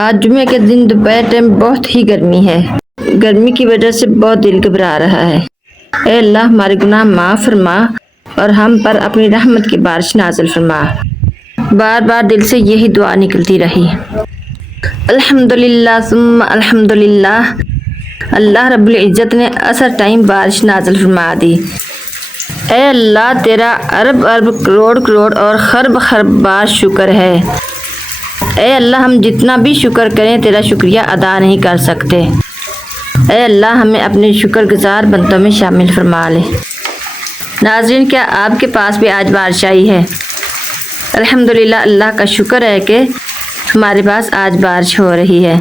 आज जुमे के दिन दोपहर टाइम बहुत ही गर्मी है। गर्मी की वजह से बहुत दिल घबरा रहा है। ऐ अल्लाह, हमारे गुनाह माफ़ फरमा और हम पर अपनी रहमत की बारिश नाज़िल फरमा। बार बार दिल से यही दुआ निकलती रही। अल्हम्दुलिल्लाह सुम्मा अल्हम्दुलिल्लाह। अल्लाह रब्बुल इज़्ज़त ने असर टाइम बारिश नाज़िल फरमा दी। ऐ अल्लाह, तेरा अरब अरब करोड़ करोड़ और खरब खरब बार शुक्र है। ऐ अल्लाह, हम जितना भी शुक्र करें तेरा शुक्रिया अदा नहीं कर सकते। ऐ अल्लाह, हमें अपने शुक्रगुजार बंदों में शामिल फरमा ले। नाज़रीन, क्या आपके पास भी आज बारिश आई है? अल्हम्दुलिल्लाह, अल्लाह का शुक्र है कि हमारे पास आज बारिश हो रही है।